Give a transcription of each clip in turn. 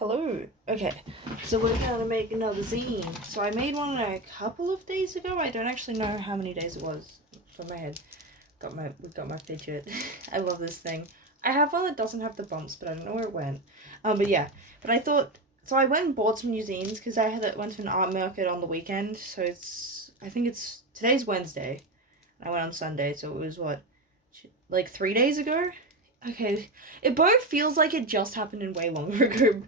Hello. Okay, so we're gonna make another zine. So I made one a couple of days ago. I don't actually know how many days it was from my head. We got my fidget. I love this thing. I have one that doesn't have the bumps, but I don't know where it went. But yeah. But I thought so. I went and bought some new zines because went to an art market on the weekend. So I think it's today's Wednesday. I went on Sunday, so it was like 3 days ago. Okay, it both feels like it just happened in way longer ago.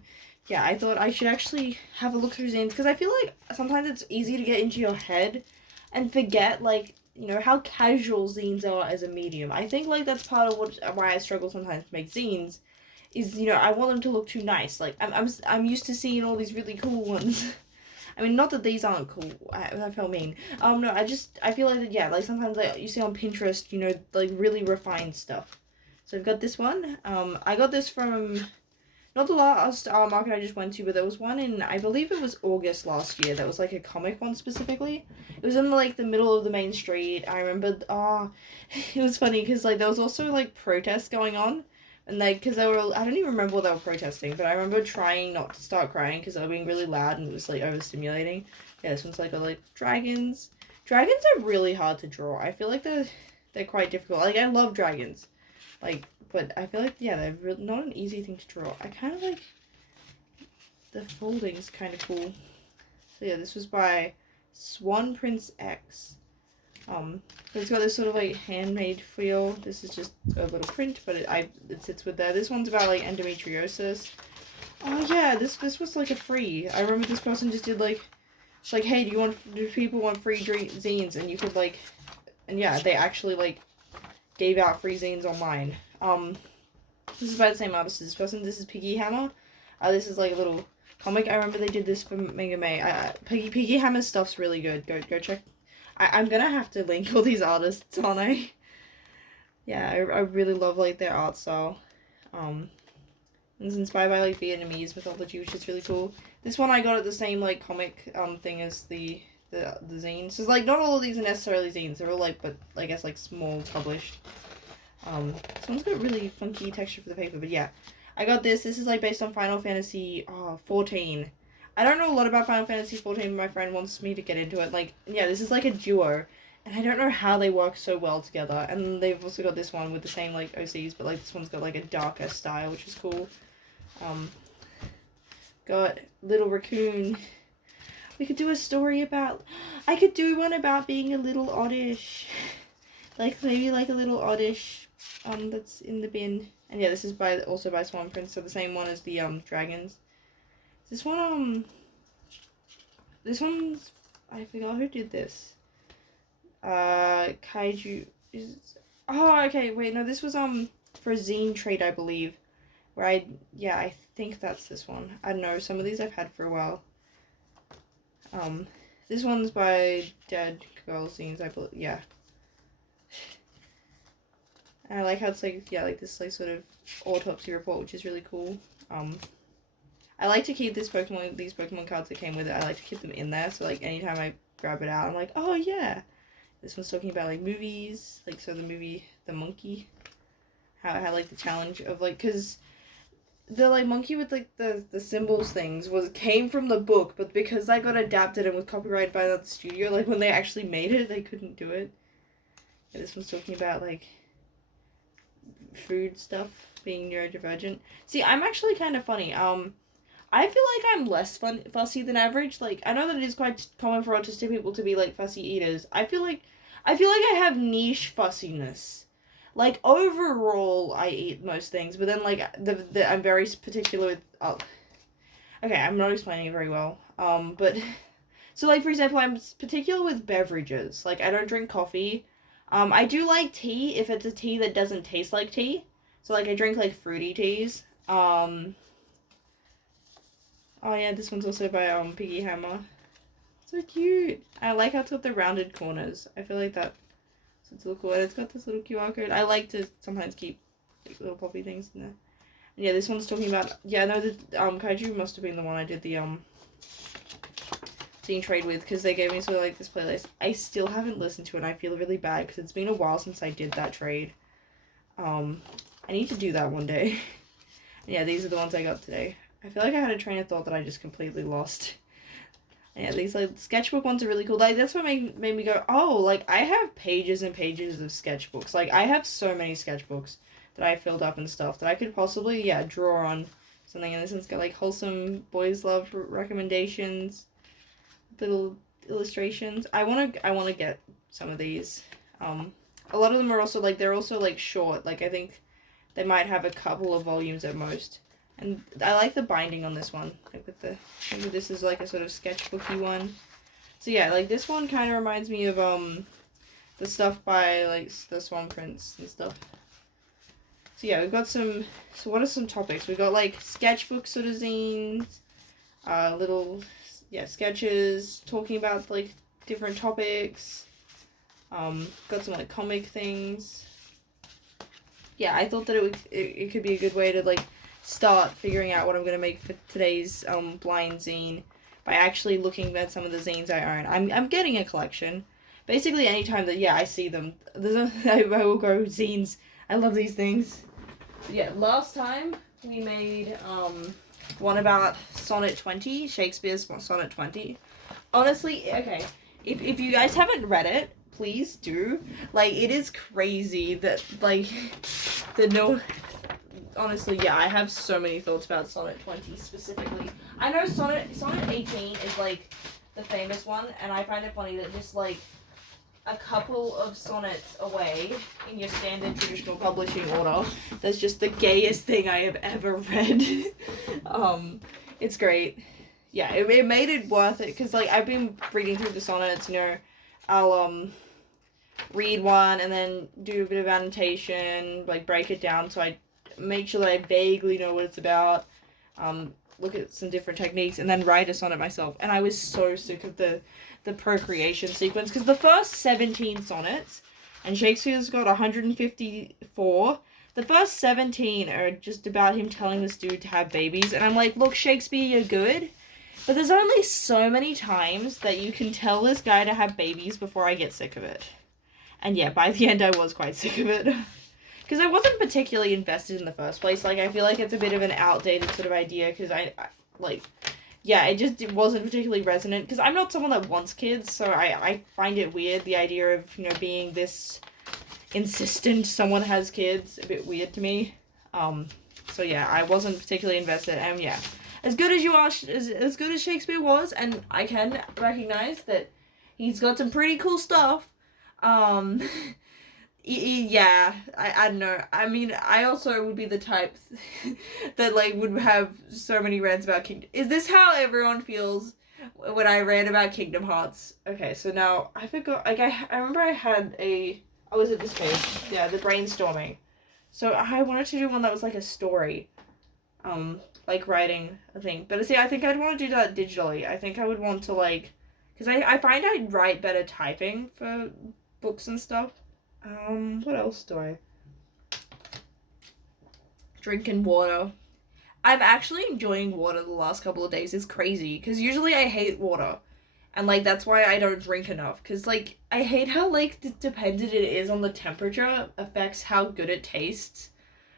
Yeah, I thought I should actually have a look through zines because I feel like sometimes it's easy to get into your head and forget, like, how casual zines are as a medium. I think, like, that's part of why I struggle sometimes to make zines is, I want them to look too nice. Like, I'm used to seeing all these really cool ones. I mean, not that these aren't cool. I felt mean. No, I feel like, yeah, like, sometimes, like, you see on Pinterest, like, really refined stuff. So I've got this one. I got this from not the last market I just went to, but there was one in, I believe it was August last year. That was like a comic one specifically. It was in like the middle of the main street. I remembered. It was funny because like there was also like protests going on, and like because they were, I don't even remember what they were protesting, but I remember trying not to start crying because they were being really loud and it was like overstimulating. Yeah, this one's like dragons. Dragons are really hard to draw. I feel like they're quite difficult. Like I love dragons. Like, but I feel like, yeah, they're not an easy thing to draw. I kind of like the folding's kind of cool. So yeah, this was by swanprincex. It's got this sort of like handmade feel. This is just a little print, but it sits with there. This one's about like endometriosis. Oh yeah, this was like a free. I remember this person just did like, it's like, hey, do people want free zines? And you could like, and yeah, they actually like gave out free zines online. This is by the same artist as this person. This is piggyhammer. This is like a little comic. I remember they did this for Mega May. Piggyhammer stuff's really good. Go check. I'm gonna have to link all these artists, aren't I? Yeah, I really love like their art style. It's inspired by like Vietnamese mythology, which is really cool. This one I got at the same like comic thing as the zines. So like not all of these are necessarily zines. They're all like, but I guess like small published. This one's got really funky texture for the paper, but yeah. I got this. This is like based on Final Fantasy 14. I don't know a lot about Final Fantasy 14, but my friend wants me to get into it. Like, yeah, this is like a duo. And I don't know how they work so well together. And they've also got this one with the same like OCs, but like this one's got like a darker style, which is cool. Got Little Raccoon. We could do a story about... I could do one about being a little oddish. Like, maybe like a little oddish that's in the bin. And yeah, this is also by Swan Prince, so the same one as the dragons. This one's... I forgot who did this. Kaiju... Oh, okay, wait, no, this was for a zine trade, I believe. Where I think that's this one. I don't know, some of these I've had for a while. This one's by deadgrlzines, I believe, yeah. And I like how it's like, yeah, like this like sort of autopsy report, which is really cool. I like to keep these Pokemon cards that came with it, I like to keep them in there, so like anytime I grab it out, I'm like, oh yeah. This one's talking about like movies, like so the movie The Monkey, how it had like the challenge of like, cause the like monkey with like the symbols things came from the book, but because I got adapted and was copyrighted by the studio, like when they actually made it, they couldn't do it. Yeah, this one's talking about like food stuff, being neurodivergent. See, I'm actually kind of funny. I feel like I'm less fussy than average. Like, I know that it is quite common for autistic people to be like fussy eaters. I feel like I have niche fussiness. Like, overall, I eat most things, but then, like, I'm very particular with, okay, I'm not explaining it very well, but, so, like, for example, I'm particular with beverages. Like, I don't drink coffee. I do like tea if it's a tea that doesn't taste like tea. So, like, I drink, like, fruity teas. Oh, yeah, this one's also by, piggyhammer. So cute. I like how it's got the rounded corners. I feel like that. It's really cool, and it's got this little QR code. I like to sometimes keep like, little poppy things in there. And yeah, this one's talking about, yeah, no, the Kaiju must have been the one I did the zine trade with, because they gave me sort of like this playlist. I still haven't listened to it, and I feel really bad, because it's been a while since I did that trade. I need to do that one day. And yeah, these are the ones I got today. I feel like I had a train of thought that I just completely lost. Yeah, these like sketchbook ones are really cool. Like that's what made me go, oh, like I have pages and pages of sketchbooks. Like I have so many sketchbooks that I filled up and stuff that I could possibly draw on something. And this one's got like wholesome boys love recommendations, little illustrations. I wanna get some of these. A lot of them are also like they're also like short. Like I think they might have a couple of volumes at most. And I like the binding on this one. Like with the, maybe this is like a sort of sketchbooky one. So yeah, like this one kind of reminds me of the stuff by like the Swan Prince and stuff. So yeah, we've got some. So what are some topics? We've got like sketchbook sort of zines, little sketches talking about like different topics. Got some like comic things. Yeah, I thought that it could be a good way to like start figuring out what I'm gonna make for today's blind zine by actually looking at some of the zines I own. I'm getting a collection. Basically, anytime that I see them, I will go zines. I love these things. Yeah, last time we made one about Sonnet 20, Shakespeare's Sonnet 20. Honestly, okay, if you guys haven't read it, please do. Like, it is crazy that like honestly, yeah, I have so many thoughts about Sonnet 20 specifically. I know Sonnet 18 is like the famous one, and I find it funny that just like a couple of sonnets away in your standard traditional publishing order, that's just the gayest thing I have ever read. It's great. Yeah, it made it worth it, because like I've been reading through the sonnets, I'll read one and then do a bit of annotation, like break it down so I make sure that I vaguely know what it's about, look at some different techniques, and then write a sonnet myself. And I was so sick of the procreation sequence, because the first 17 sonnets, and Shakespeare's got 154, the first 17 are just about him telling this dude to have babies, and I'm like, look, Shakespeare, you're good, but there's only so many times that you can tell this guy to have babies before I get sick of it. And yeah, by the end I was quite sick of it. Because I wasn't particularly invested in the first place. Like, I feel like it's a bit of an outdated sort of idea, because it wasn't particularly resonant. Because I'm not someone that wants kids, so I find it weird, the idea of, being this insistent someone has kids, a bit weird to me. So yeah, I wasn't particularly invested, and yeah. As good as you are, as good as Shakespeare was, and I can recognize that he's got some pretty cool stuff, yeah, I don't know. I mean, I also would be the type that, like, would have so many rants about Kingdom. Is this how everyone feels when I rant about Kingdom Hearts? Okay, so now, I forgot, like, I remember I had I was at this page, yeah, the brainstorming. So I wanted to do one that was, like, a story, like, writing a thing. But, see, I think I'd want to do that digitally. I think I would want to, like, because I find I'd write better typing for books and stuff. What else do I? Drinking water. I'm actually enjoying water the last couple of days. It's crazy, because usually I hate water. And, like, that's why I don't drink enough. Because, like, I hate how, like, dependent it is on the temperature affects how good it tastes.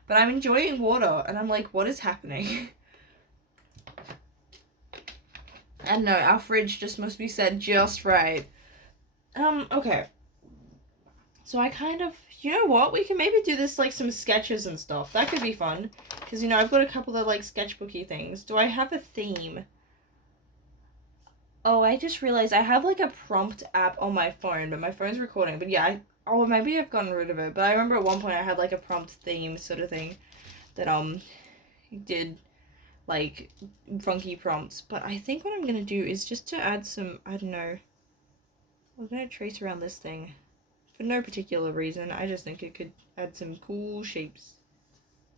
But I'm enjoying water, and I'm like, what is happening? I don't know, our fridge just must be set just right. Okay. So I kind of, you know what, we can maybe do this, like, some sketches and stuff. That could be fun. Because, I've got a couple of, like, sketchbooky things. Do I have a theme? Oh, I just realized I have, like, a prompt app on my phone, but my phone's recording. But yeah, maybe I've gotten rid of it. But I remember at one point I had, like, a prompt theme sort of thing that, did, like, funky prompts. But I think what I'm gonna do is just to add some, I don't know, I'm gonna trace around this thing. For no particular reason, I just think it could add some cool shapes.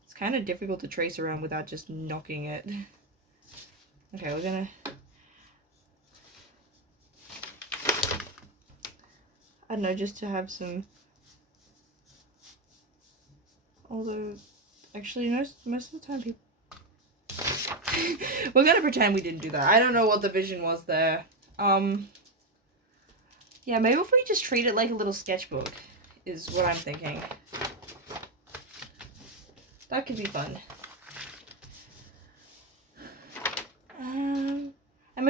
It's kind of difficult to trace around without just knocking it. Okay, we're gonna... I don't know, just to have some... Although, actually, most of the time people... We're gonna pretend we didn't do that. I don't know what the vision was there. Yeah, maybe if we just treat it like a little sketchbook, is what I'm thinking. That could be fun.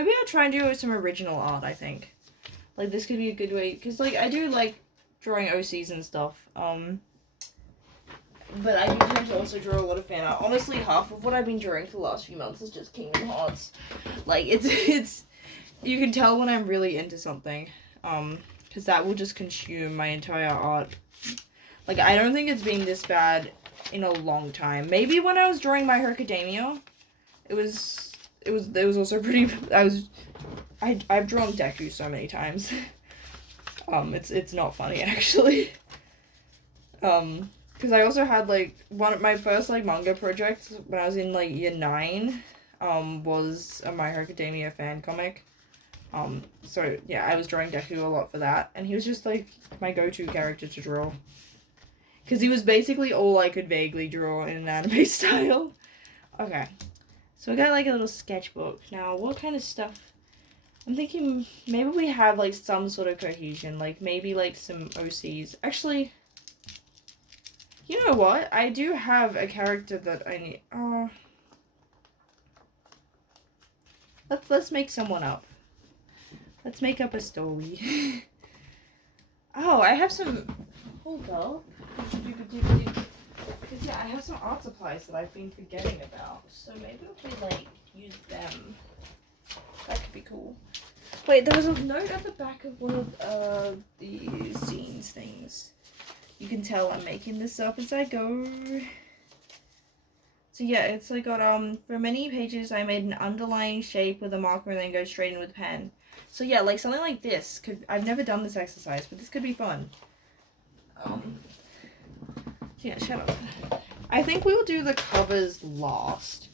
maybe I'll try and do some original art, I think. Like, this could be a good way, because, like, I do like drawing OCs and stuff, but I do tend to also draw a lot of fan art. Honestly, half of what I've been drawing for the last few months is just Kingdom Hearts. Like, it's, you can tell when I'm really into something, because that will just consume my entire art. Like, I don't think it's been this bad in a long time. Maybe when I was drawing My Hero Academia, it was also pretty, I've drawn Deku so many times. It's not funny, actually. Because I also had, like, one of my first, like, manga projects when I was in, like, year 9, was a My Hero Academia fan comic. So, yeah, I was drawing Deku a lot for that, and he was just, like, my go-to character to draw. Because he was basically all I could vaguely draw in an anime style. Okay, so we got, like, a little sketchbook. Now, what kind of stuff? I'm thinking maybe we have, like, some sort of cohesion, like, maybe, like, some OCs. Actually, you know what? I do have a character that I need. Let's make someone up. Let's make up a story. Oh, I have some. Hold up. Because yeah, I have some art supplies that I've been forgetting about. So maybe if we like use them, that could be cool. Wait, there was a note at the back of one of the zines things. You can tell I'm making this up as I go. So yeah, it's like got, for many pages I made an underlying shape with a marker and then go straight in with a pen. So yeah, like something like this I've never done this exercise, but this could be fun. So yeah, shut up. I think we'll do the covers last.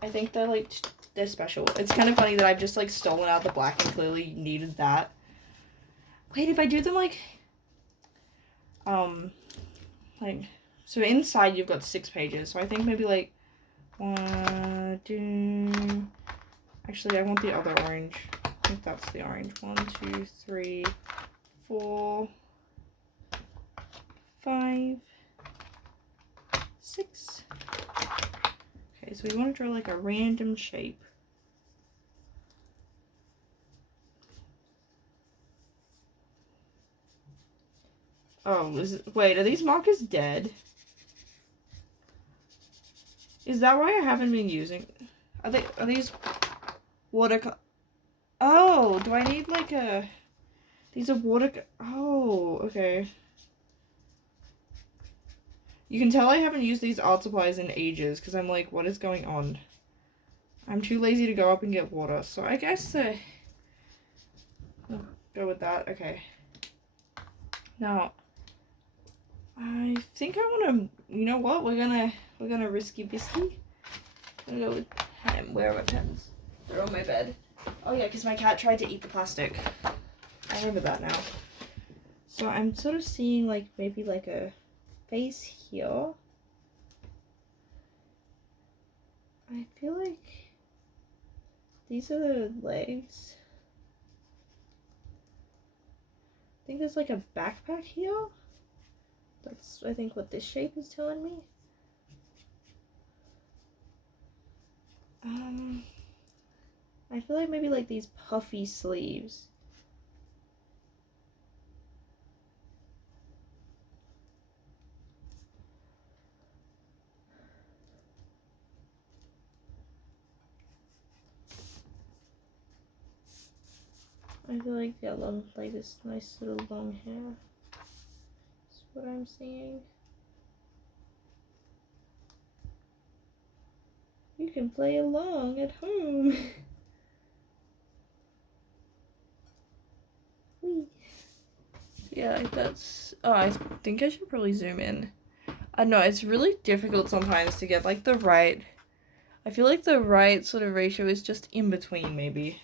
I think they're special. It's kind of funny that I've just like stolen out the black and clearly needed that. Wait, if I do them like so inside you've got 6 pages, so I think maybe like 1, 2, actually I want the other orange. I think that's the orange. 1, 2, 3, 4, 5, 6. Okay, so we want to draw like a random shape. Oh, wait, are these markers dead? Is that why I haven't been using? Are these water? Oh, do I need like a? These are water. Oh, okay. You can tell I haven't used these art supplies in ages because I'm like, what is going on? I'm too lazy to go up and get water, so I guess we'll go with that. Okay. Now, I think I want to. You know what? We're gonna risky bisky. I'm gonna go with pen. Where are my pens? They're on my bed. Oh yeah, because my cat tried to eat the plastic. I remember that now. So I'm sort of seeing like maybe like a face here. I feel like these are the legs. I think there's like a backpack here. That's, I think, what this shape is telling me. I feel like maybe like these puffy sleeves. I feel like yeah, long, like this nice little long hair. That's what I'm seeing. You can play along at home. Yeah, that's. Oh, I think I should probably zoom in. I know it's really difficult sometimes to get like the right. I feel like the right sort of ratio is just in between, maybe.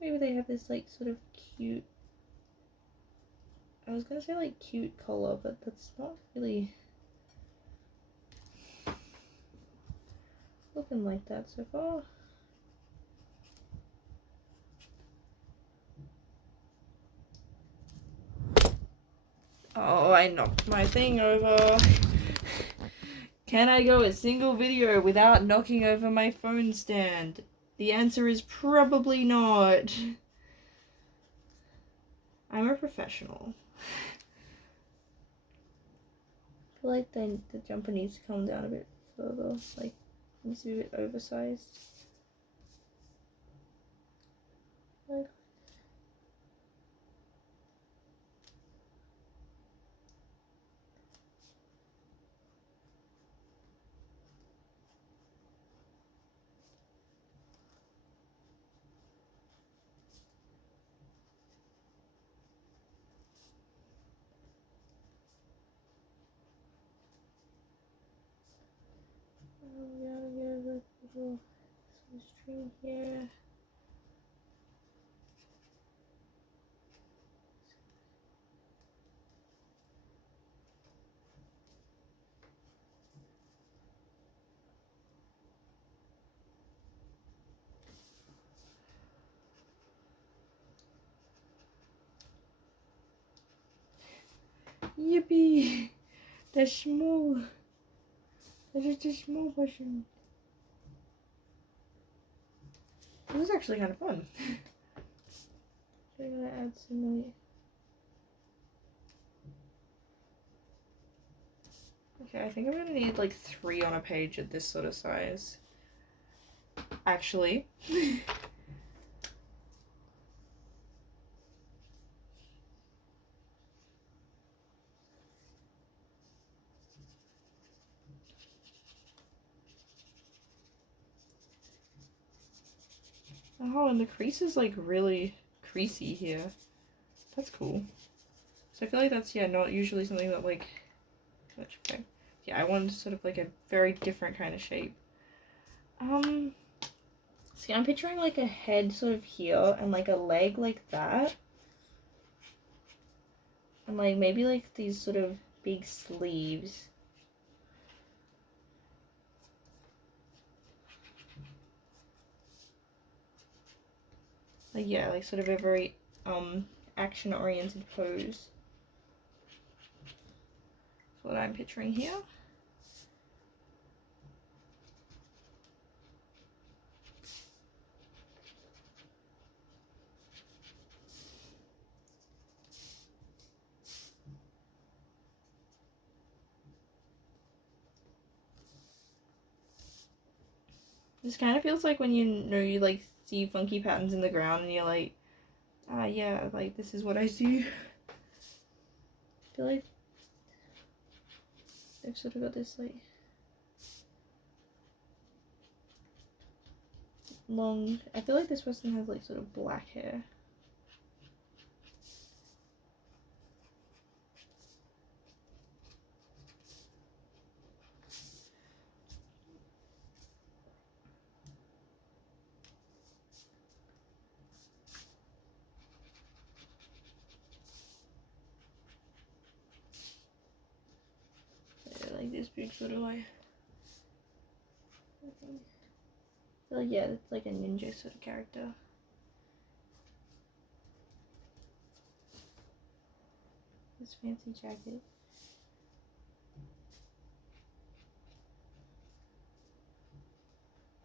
Maybe they have this like sort of cute. I was gonna say like cute color, but that's not really looking like that so far. Oh, I knocked my thing over. Can I go a single video without knocking over my phone stand? The answer is probably not. I'm a professional. I feel like the jumper needs to come down a bit further. Like, it needs to be a bit oversized. Like, we gotta get a little string here. Yippee! That's small. That is a small version. This is actually kind of fun. I'm gonna add some more. Okay, I think I'm gonna need like 3 on a page at this sort of size. Actually. Oh, and the crease is like really creasy here. That's cool. So I feel like that's, yeah, not usually something that like, okay. Yeah, I wanted sort of like a very different kind of shape. See, I'm picturing like a head sort of here and like a leg like that. And like maybe like these sort of big sleeves. Like, yeah, like sort of a very action-oriented pose. That's what I'm picturing here. This kind of feels like when you like see funky patterns in the ground and you're like, ah, yeah, like this is what I see. I feel like they've sort of got this like long, I feel like this person has like sort of black hair. Like this big sort of like, so yeah, it's like a ninja sort of character. This fancy jacket.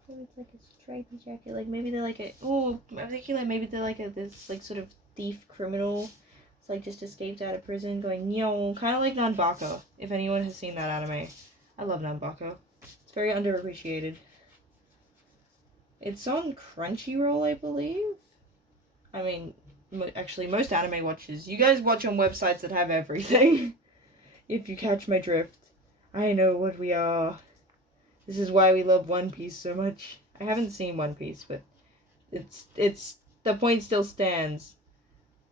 Maybe it's like a stripy jacket. Like maybe they're like a, oh, I'm thinking like maybe they're like a this like sort of thief criminal. It's like just escaped out of prison, going yo, kind of like Nanbaka. If anyone has seen that anime, I love Nanbaka. It's very underappreciated. It's on Crunchyroll, I believe. I mean, actually, most anime watchers, you guys watch on websites that have everything. If you catch my drift, I know what we are. This is why we love One Piece so much. I haven't seen One Piece, but it's the point still stands.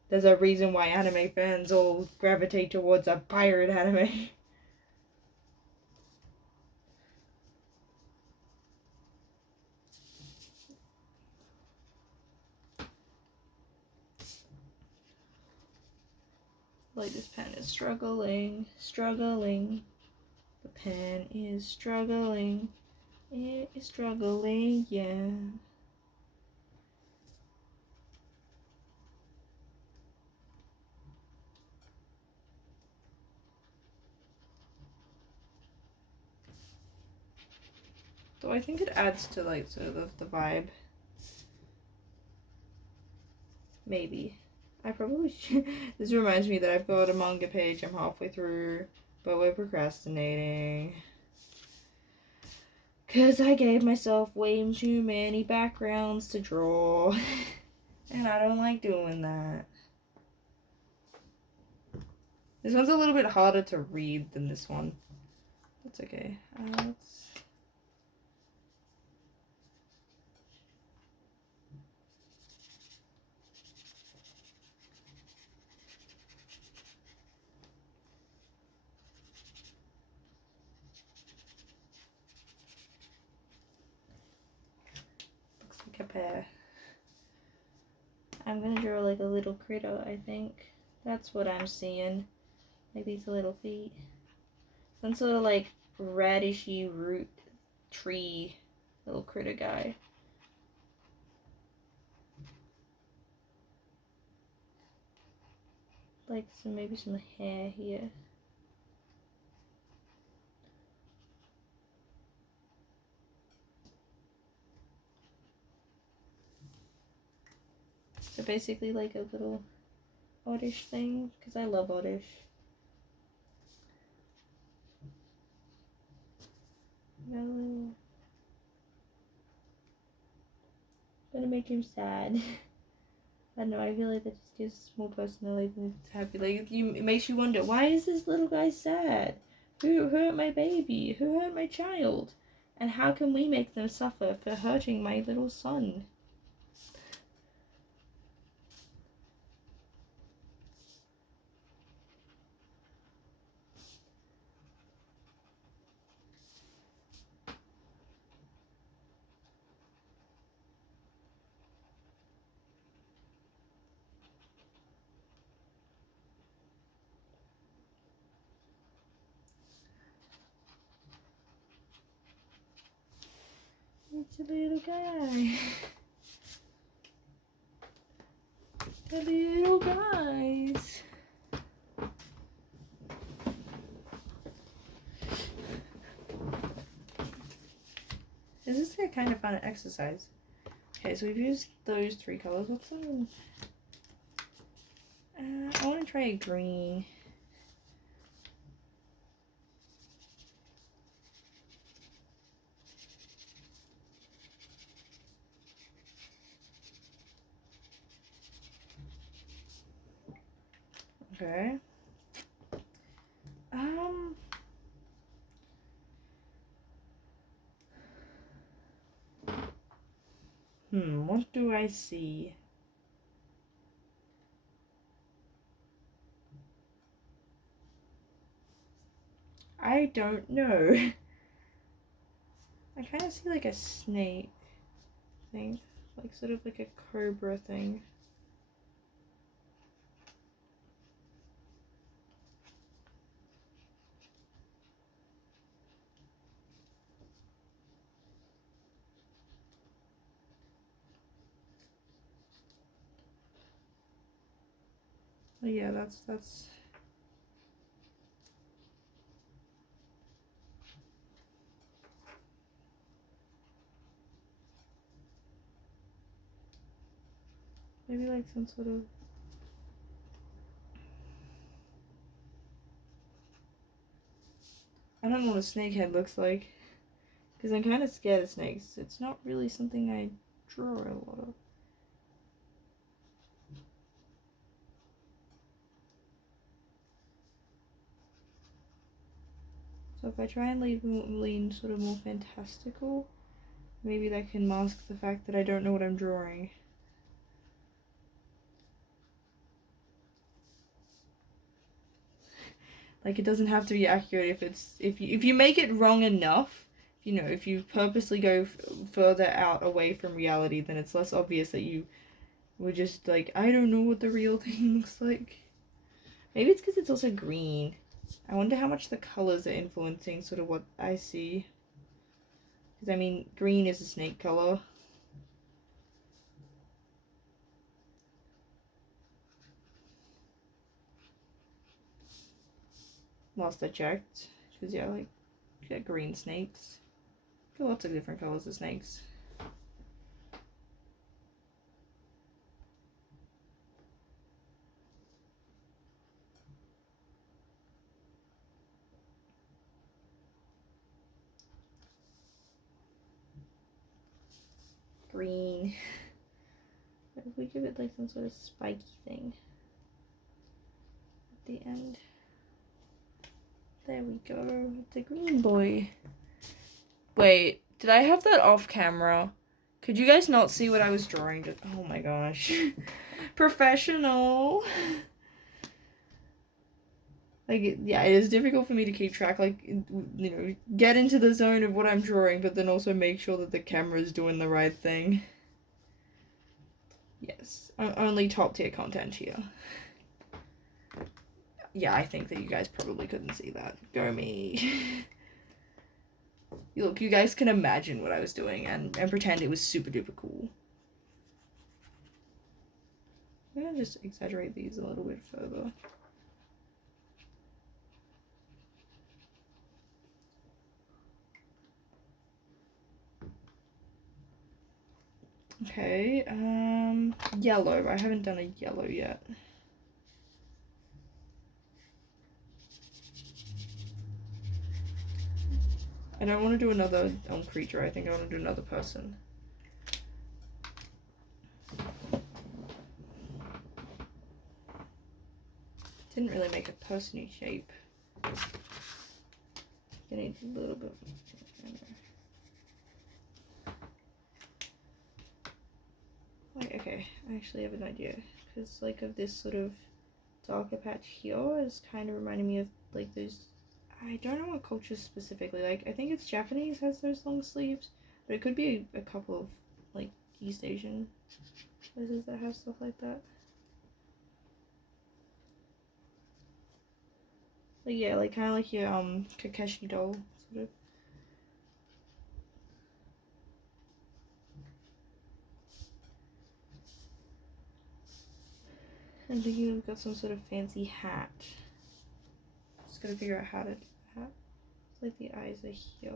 There's a reason why anime fans all gravitate towards a pirate anime. Like, this pen is struggling, struggling. The pen is struggling. It is struggling, yeah. Though I think it adds to like sort of the vibe. Maybe. I probably should. This reminds me that I've got a manga page I'm halfway through, but we're procrastinating. Because I gave myself way too many backgrounds to draw. And I don't like doing that. This one's a little bit harder to read than this one. That's okay. Let's... Looks like a pear. I'm gonna draw like a little critter, I think. That's what I'm seeing. Like these little feet. Some sort of like radishy root tree little critter guy. Like some, maybe some hair here. So basically like a little oddish thing, because I love oddish. No. Gonna make him sad. I don't know, I feel like that just gives more personality than it's happy. Like, it makes you wonder, why is this little guy sad? Who hurt my baby? Who hurt my child? And how can we make them suffer for hurting my little son? It's a little guy. The little guys. This is a kind of fun exercise. Okay, so we've used those 3 colors. What's some? I want to try a green. Okay. What do I see? I don't know. I kind of see like a snake thing, like sort of like a cobra thing. Oh yeah, that's maybe like some sort of... I don't know what a snake head looks like, because I'm kind of scared of snakes. It's not really something I draw a lot of. So if I try and lean sort of more fantastical, maybe that can mask the fact that I don't know what I'm drawing. Like, it doesn't have to be accurate if you make it wrong enough, you know, if you purposely go further out away from reality, then it's less obvious that you were just like, I don't know what the real thing looks like. Maybe it's because it's also green. I wonder how much the colors are influencing sort of what I see. Because, I mean, green is a snake color. Last I checked. Because, yeah, like, green snakes. Got lots of different colours of snakes. Green. If we give it like some sort of spiky thing at the end. There we go. It's a green boy. Wait, did I have that off camera? Could you guys not see what I was drawing? Just, oh my gosh. Professional. Like, yeah, it is difficult for me to keep track, like, you know, get into the zone of what I'm drawing, but then also make sure that the camera is doing the right thing. Yes, only top tier content here. Yeah, I think that you guys probably couldn't see that. Go me. Look, you guys can imagine what I was doing and pretend it was super duper cool. I'm gonna just exaggerate these a little bit further. Okay, yellow. I haven't done a yellow yet. I don't want to do another creature. I think I want to do another person. Didn't really make a person-y shape. I need a little bit. Like, okay, I actually have an idea. Because, like, of this sort of darker patch here is kind of reminding me of, like, those... I don't know what culture specifically. Like, I think it's Japanese has those long sleeves. But it could be a couple of, like, East Asian places that have stuff like that. Like, yeah, like, kind of like your, Kakeshi doll, sort of. I'm thinking we've got some sort of fancy hat. Just gotta figure out how to do that. It's like the eyes are here.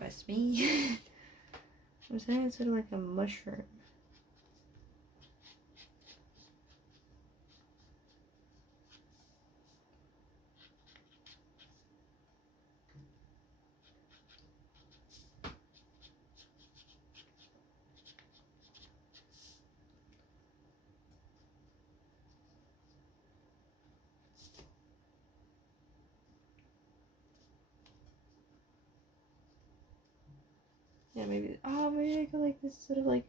That's me. I'm saying it's sort of like a mushroom. Yeah, maybe. Oh, maybe I got like this sort of like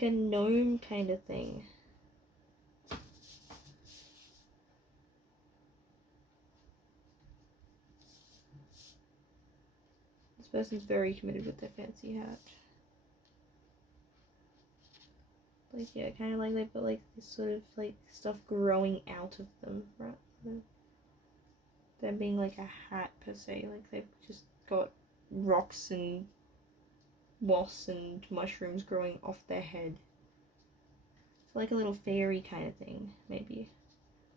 a gnome kind of thing. This person's very committed with their fancy hat. Like, yeah, kind of like they've got like this sort of like stuff growing out of them, right? Them being like a hat per se. Like they've just got rocks and moss and mushrooms growing off their head. So like a little fairy kind of thing, maybe.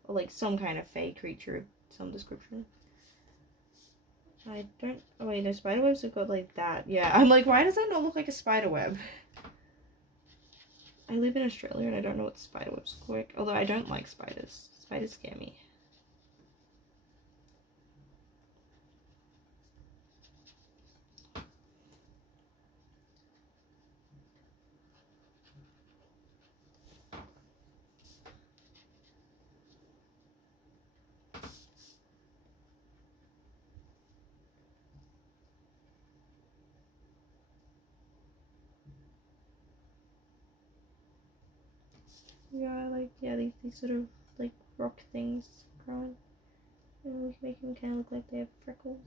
Or like some kind of fey creature of some description. I don't... Oh wait, no, spiderwebs have got like that. Yeah, I'm like, why does that not look like a spiderweb? I live in Australia and I don't know what spiderwebs look like. Although I don't like spiders. Spiders scare me. Yeah, like, yeah, these sort of, like, rock things growing. And we can make them kind of look like they have freckles.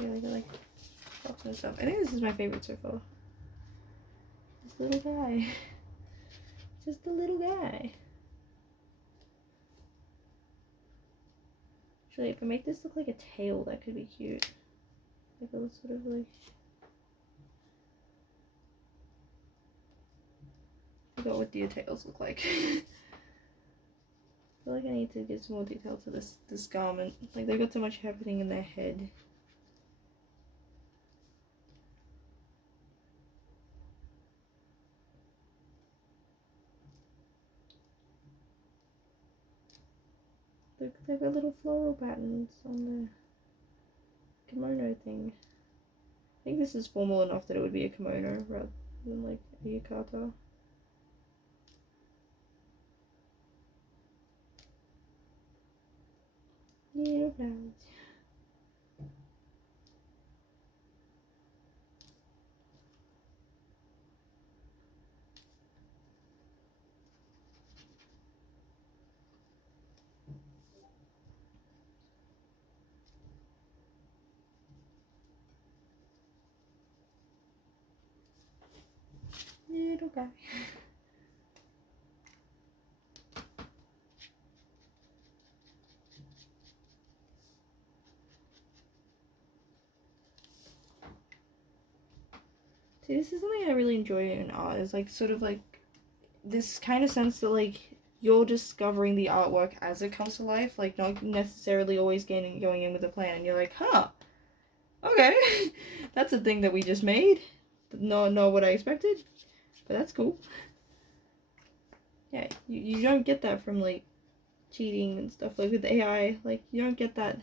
Yeah, like socks and stuff. I think this is my favorite so far. This little guy. Just a little guy. Actually, if I make this look like a tail, that could be cute. Like a little sort of like... I forgot what deer tails look like. I feel like I need to give some more detail to this garment. Like, they've got so much happening in their head. They've got little floral patterns on the kimono thing. I think this is formal enough that it would be a kimono rather than like a yukata. Little flowers. Little guy. See, this is something I really enjoy in art. Is like sort of like this kind of sense that like you're discovering the artwork as it comes to life, like not necessarily always going in with a plan, and you're like, huh, okay, that's a thing that we just made. Not what I expected, but that's cool. Yeah, you don't get that from like cheating and stuff like with AI. Like you don't get that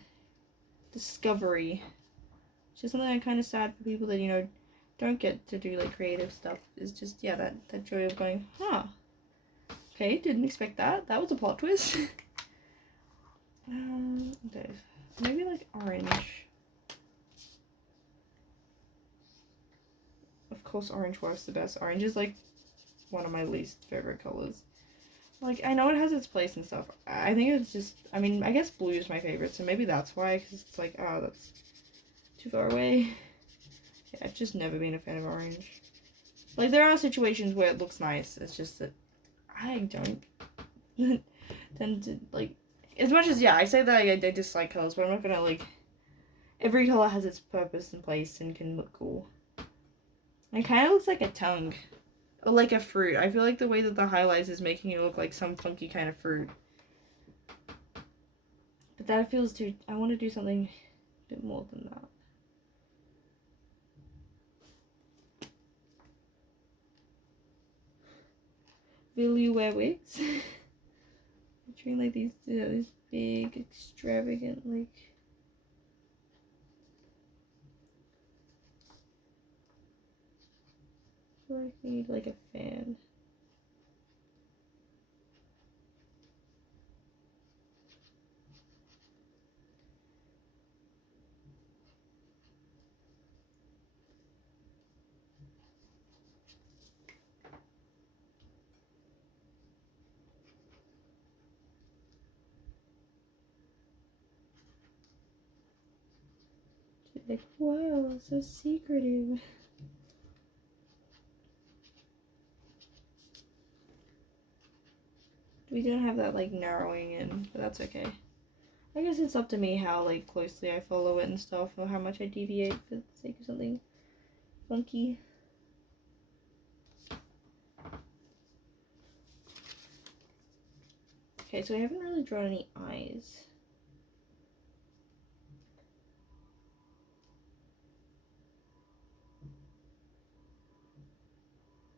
discovery. It's just something I'm kind of sad for people that, you know, don't get to do like creative stuff. It's just, yeah, that joy of going, huh, okay, didn't expect that. That was a plot twist. Okay, maybe like orange. Of course, orange works the best. Orange is like one of my least favorite colors. Like, I know it has its place and stuff. I think it's just, I mean, I guess blue is my favorite, so maybe that's why, because it's like, oh, that's too far away. Yeah, I've just never been a fan of orange. Like, there are situations where it looks nice, it's just that I don't tend to, like, as much as, yeah, I say that I dislike colors, but I'm not gonna, like, every color has its purpose and place and can look cool. It kind of looks like a tongue. Or like a fruit. I feel like the way that the highlights is making it look like some funky kind of fruit. But that feels too... I want to do something a bit more than that. Will you wear wigs? Featuring like these big, extravagant, like... I feel like I need like a fan. Like, wow, so secretive. We don't have that like narrowing in, but that's okay. I guess it's up to me how like closely I follow it and stuff, or how much I deviate for the sake of something funky. Okay, so I haven't really drawn any eyes.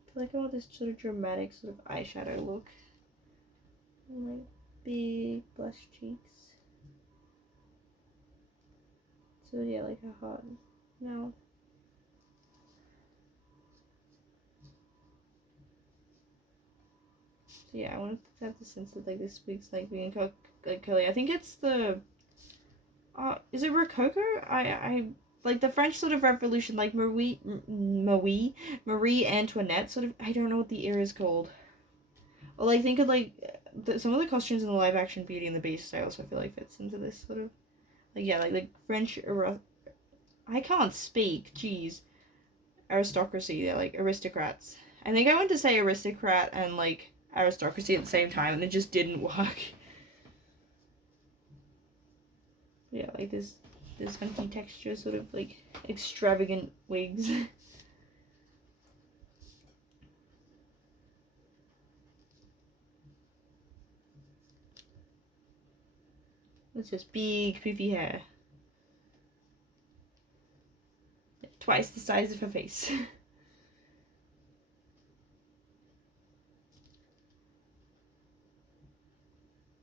I feel like I want this sort of dramatic sort of eyeshadow look. And like big blush cheeks. So yeah, like a hot mouth. So yeah, I wanted to have the sense that like this wig's like being like curly. I think it's the is it Rococo? I like the French sort of Revolution, like Marie Antoinette sort of. I don't know what the era is called. Or like think of like some of the costumes in the live action Beauty and the Beast. I also feel like fits into this sort of like, yeah, like French era. I can't speak. Jeez. Aristocracy. They're like aristocrats. I think I went to say aristocrat and like aristocracy at the same time, and it just didn't work. Yeah, like this funky texture, sort of like extravagant wigs. It's just big poofy hair. Twice the size of her face.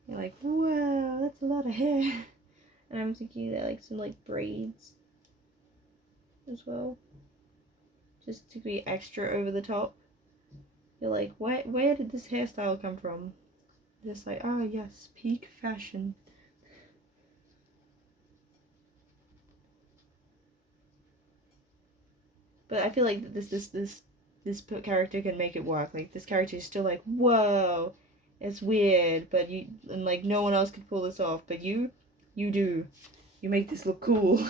You're like, wow, that's a lot of hair. And I'm thinking that like some like braids as well. Just to be extra over the top. You're like, where did this hairstyle come from? Just like, ah yes, peak fashion. But I feel like this character can make it work. Like this character is still like, whoa, it's weird, but and like no one else could pull this off, but you do. You make this look cool.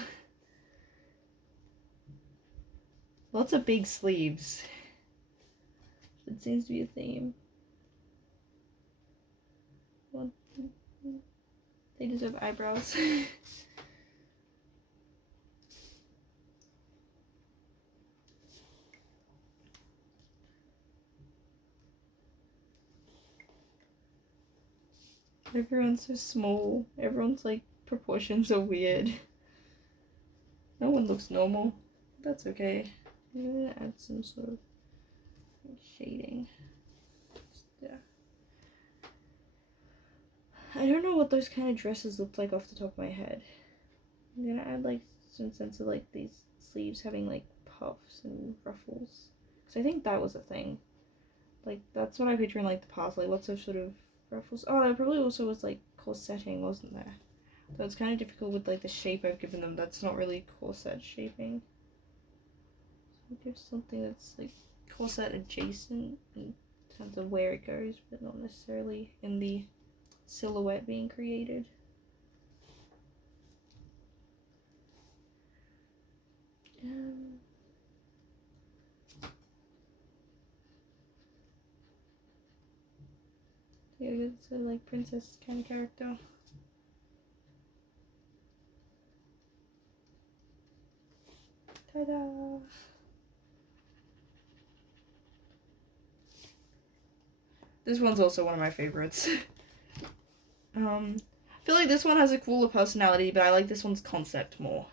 Lots of big sleeves. It seems to be a theme. Well, they deserve eyebrows. Everyone's so small. Everyone's like proportions are weird. No one looks normal. That's okay. I'm gonna add some sort of shading. Yeah. I don't know what those kind of dresses looked like off the top of my head. I'm gonna add like some sense of like these sleeves having like puffs and ruffles. Because I think that was a thing. Like that's what I picture in like the past. Like lots of sort of ruffles. Oh, there probably also was like corsetting, wasn't there? So it's kind of difficult with like the shape I've given them. That's not really corset shaping. So give something that's like corset adjacent in terms of where it goes, but not necessarily in the silhouette being created. Yeah, it's a like princess kind of character. Ta-da! This one's also one of my favorites. I feel like this one has a cooler personality, but I like this one's concept more.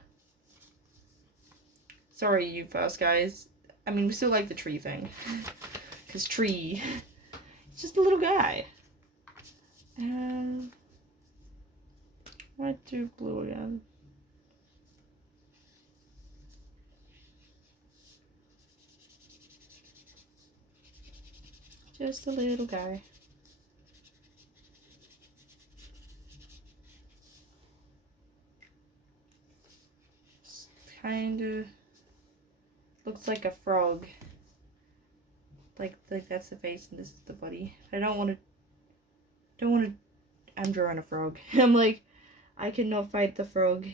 Sorry, you first guys. I mean, we still like the tree thing. Because tree. It's just a little guy. I do blue again. Just a little guy. Kind of looks like a frog. Like that's the face and this is the body. I don't want to. I'm drawing a frog. I'm like, I cannot fight the frog.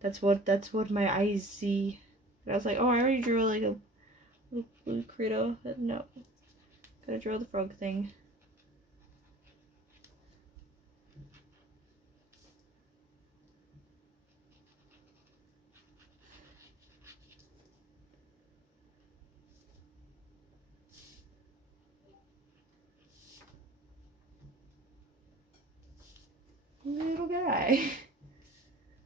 That's what my eyes see. And I was like, oh, I already drew like a little blue critter. But no, gotta draw the frog thing. Little guy.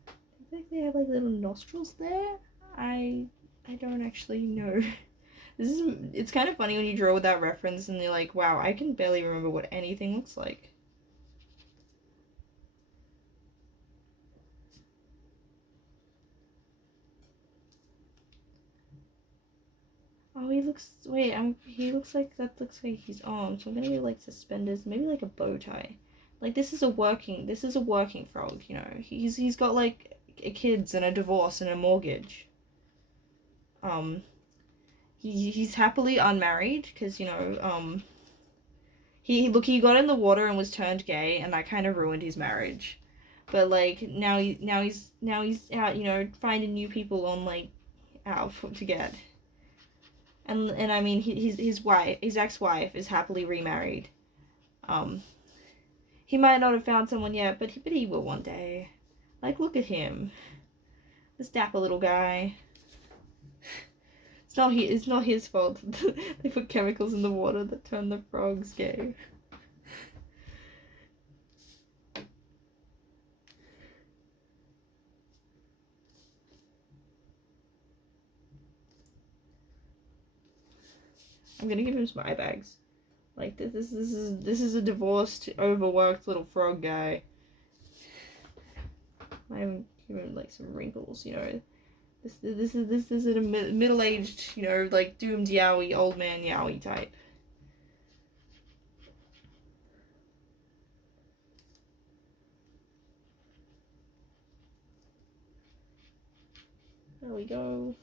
I think they have like little nostrils there. I don't actually know. It's kind of funny when you draw without reference and you're like, wow, I can barely remember what anything looks like. Oh, he looks that looks like his arm, so I'm gonna get like suspenders, maybe like a bow tie. Like this is a working frog, you know. He's got like kids and a divorce and a mortgage. He's happily unmarried because, you know, he got in the water and was turned gay, and that kind of ruined his marriage. but like now he's out, you know, finding new people on like out to get. And I mean his wife, his ex-wife, is happily remarried. He might not have found someone yet, but he will one day. Like, look at him, this dapper little guy. It's not his fault. They put chemicals in the water that turn the frogs gay. I'm gonna give him some eye bags. Like this is a divorced, overworked little frog guy. I'm giving him like some wrinkles, you know. This is a middle-aged, you know, like doomed yowie, old man yowie type. There we go.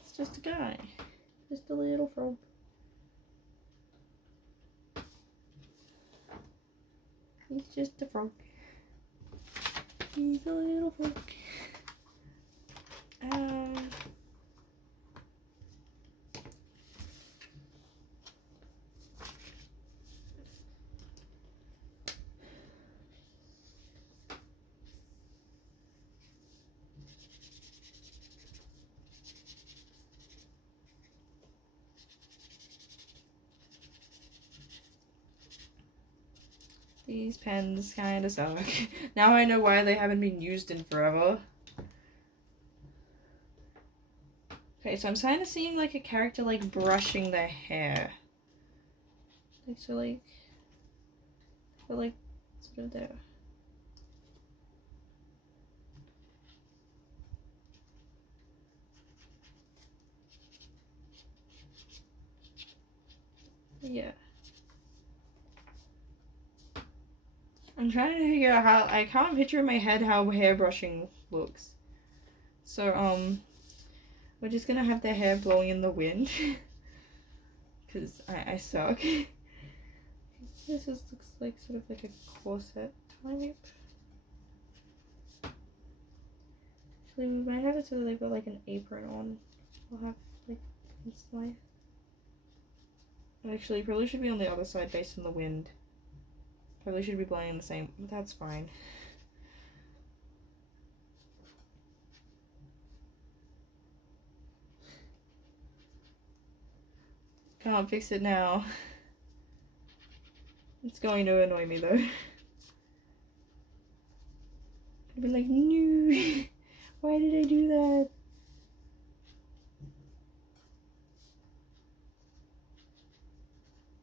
It's just a guy. Just a little frog. He's just a frog. He's a little frog. These pens kinda suck. Now I know why they haven't been used in forever. Okay, so I'm kind of seeing like a character like brushing their hair. Like, so like, sort of there. Yeah. I'm trying to figure out how, I can't picture in my head how hair brushing looks. So, we're just gonna have their hair blowing in the wind. Because I suck. This just looks like sort of like a corset type. Actually, we might have it so that they've got like an apron on. We'll have like this way. Actually, probably should be on the other side based on the wind. Probably should be blowing in the same, but that's fine. Can't fix it now. It's going to annoy me though. I'd be like, no, why did I do that?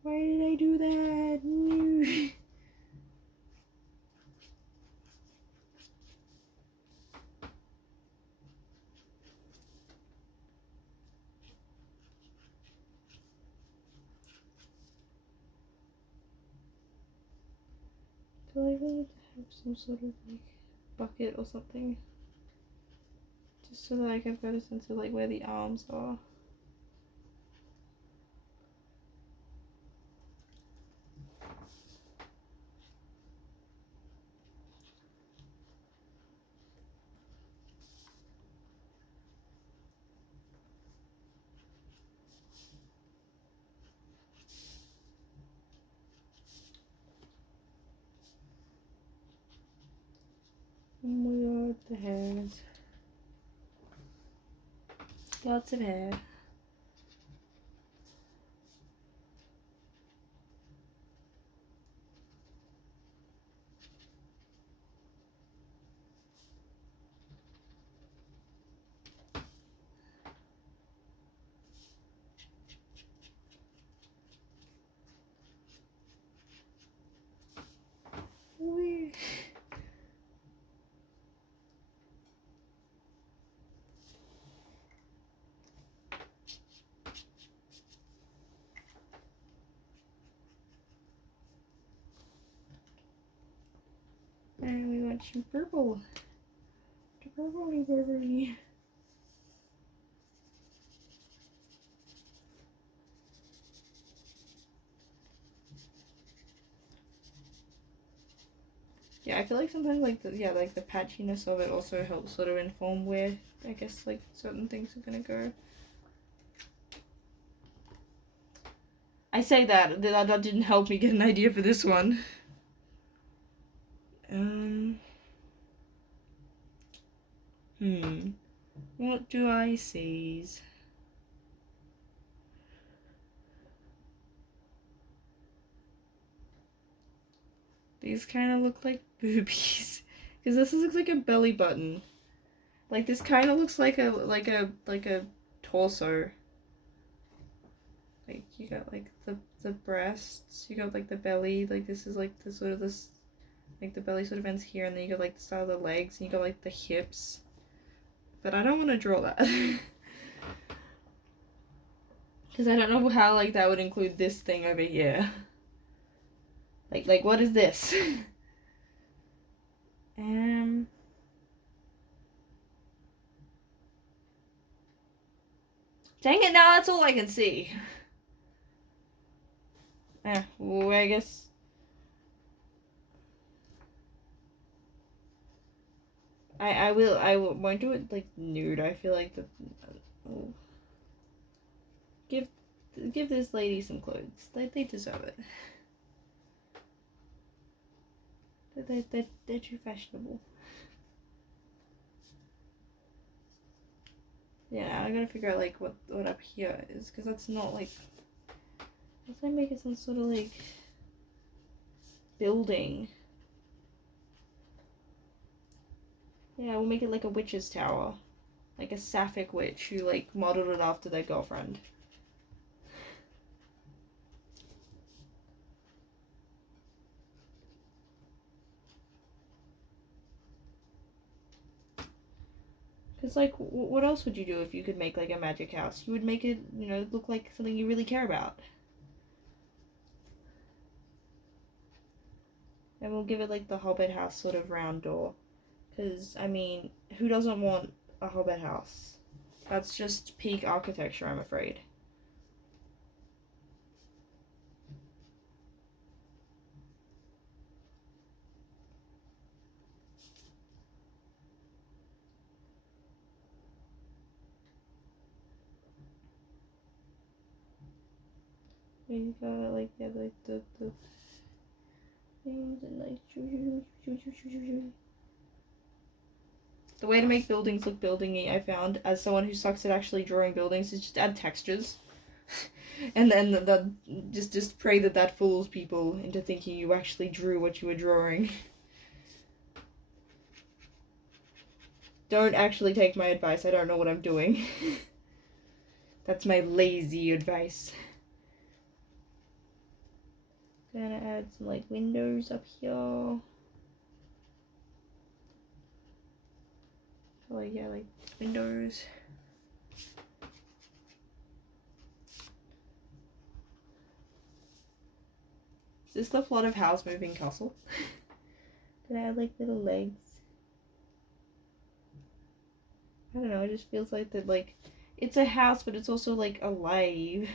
Why did I do that? No. I feel like I need to have some sort of like bucket or something. Just so that like, I've got a sense of like where the arms are. Oh my god, the hairs. Lots of hair. Weird. And we want some purple. The purpley burberry. I feel like sometimes like the patchiness of it also helps sort of inform where I guess like certain things are gonna go. I say that didn't help me get an idea for this one. What do I see? These kind of look like boobies, because this looks like a belly button. Like this kind of looks like a torso. Like you got like the breasts, you got like the belly. Like this is like the sort of this, like the belly sort of ends here, and then you got like the style of the legs, and you got like the hips. But I don't want to draw that. Because I don't know how, like, that would include this thing over here. Like, what is this? Dang it, now that's all I can see. Well, I guess... I won't do it, like, nude. I feel like the... Give this lady some clothes. They deserve it. They're too fashionable. Yeah, I gotta figure out like what up here is, because that's not like. Let's make it some sort of like building. Yeah, we'll make it like a witch's tower, like a sapphic witch who like modeled it after their girlfriend. Because, like, what else would you do if you could make, like, a magic house? You would make it, you know, look like something you really care about. And we'll give it, like, the Hobbit house sort of round door. Because, I mean, who doesn't want a Hobbit house? That's just peak architecture, I'm afraid. You got like the things and like the way to make buildings look buildingy, I found, as someone who sucks at actually drawing buildings, is just add textures. And then just pray that fools people into thinking you actually drew what you were drawing. Don't actually take my advice, I don't know what I'm doing. That's my lazy advice. Gonna add some like windows up here. Oh yeah, like windows. Is this the plot of House Moving Castle? Gonna add like little legs. I don't know, it just feels like that, like, it's a house, but it's also like alive.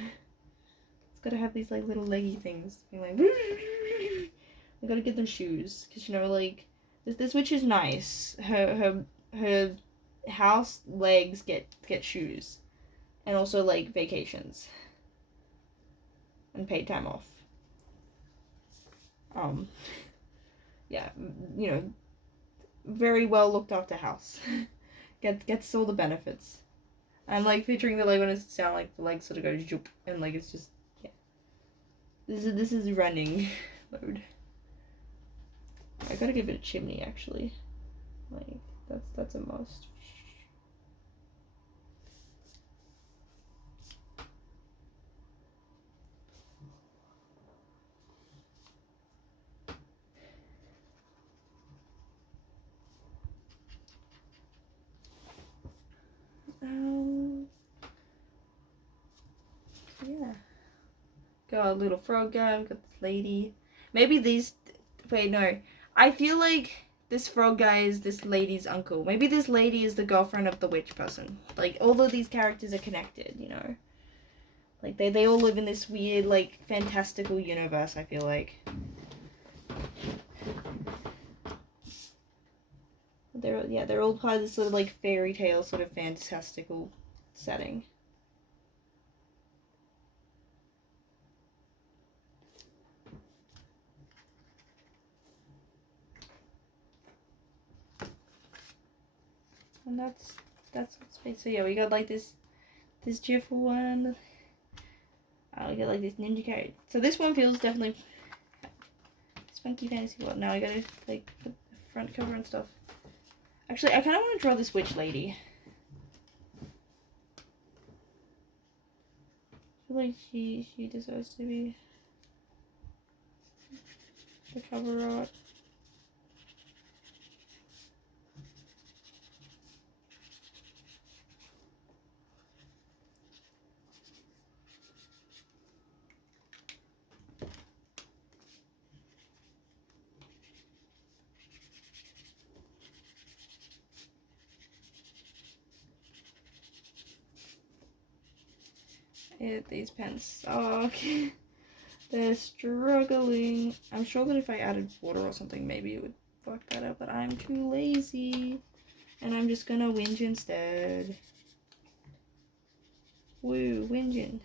Gotta have these like little leggy things being like I gotta get them shoes, because you know, like this witch is nice. Her house legs get shoes, and also like vacations and paid time off. Yeah, you know, very well looked after house. gets all the benefits. I'm like picturing the leg when it sound like the legs sort of go joop, and like it's just. This is running mode. I gotta give it a chimney actually. Like that's a must. Yeah. Got a little frog guy, got this lady. Maybe these. Wait, no. I feel like this frog guy is this lady's uncle. Maybe this lady is the girlfriend of the witch person. Like, all of these characters are connected, you know? Like, they all live in this weird, like, fantastical universe, I feel like. They're all part of this sort of like fairy tale, sort of fantastical setting. And that's what's so yeah, we got like this cheerful one. We got like this ninja character. So this one feels definitely spunky fantasy. What now? I gotta like put the front cover and stuff. Actually, I kind of want to draw this witch lady. I feel like she deserves to be the cover art. These pens suck. They're struggling. I'm sure that if I added water or something, maybe it would fuck that up, but I'm too lazy. And I'm just gonna whinge instead. Woo, whinging.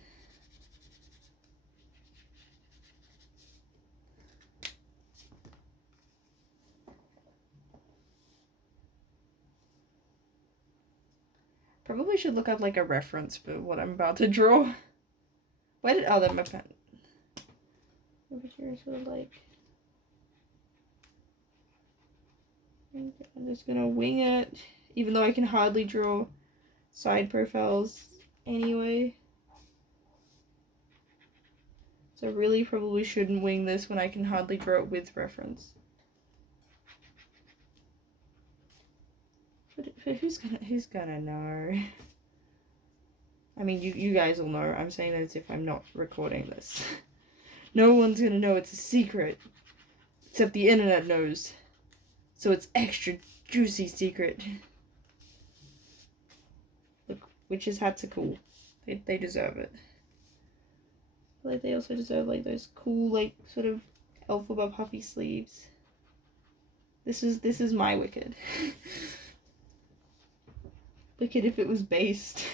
Probably should look up like a reference for what I'm about to draw. Where did, oh, that's my pen. Over here, sort of like, I'm just gonna wing it, even though I can hardly draw side profiles anyway. So really probably shouldn't wing this when I can hardly draw it with reference. But who's gonna know? I mean, you guys will know. I'm saying that as if I'm not recording this. No one's gonna know, it's a secret. Except the internet knows. So it's extra juicy secret. Look, witches' hats are cool. They deserve it. Like they also deserve like those cool like sort of alphabet puffy sleeves. This is my Wicked. Wicked if it was based.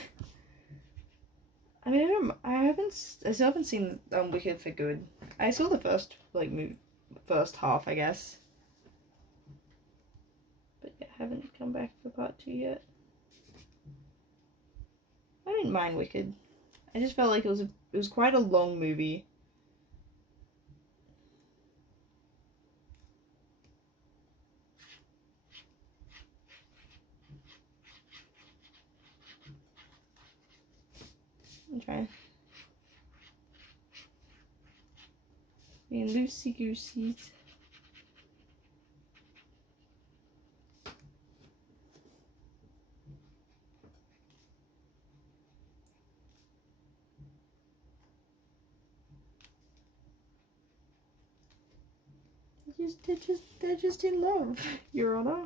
I mean, I still haven't seen Wicked for good. I saw the first first half, I guess. But yeah, I haven't come back for part 2 yet. I didn't mind Wicked. I just felt like it was quite a long movie. I'm trying. Being loosey goosey. They're just in love, Your Honor.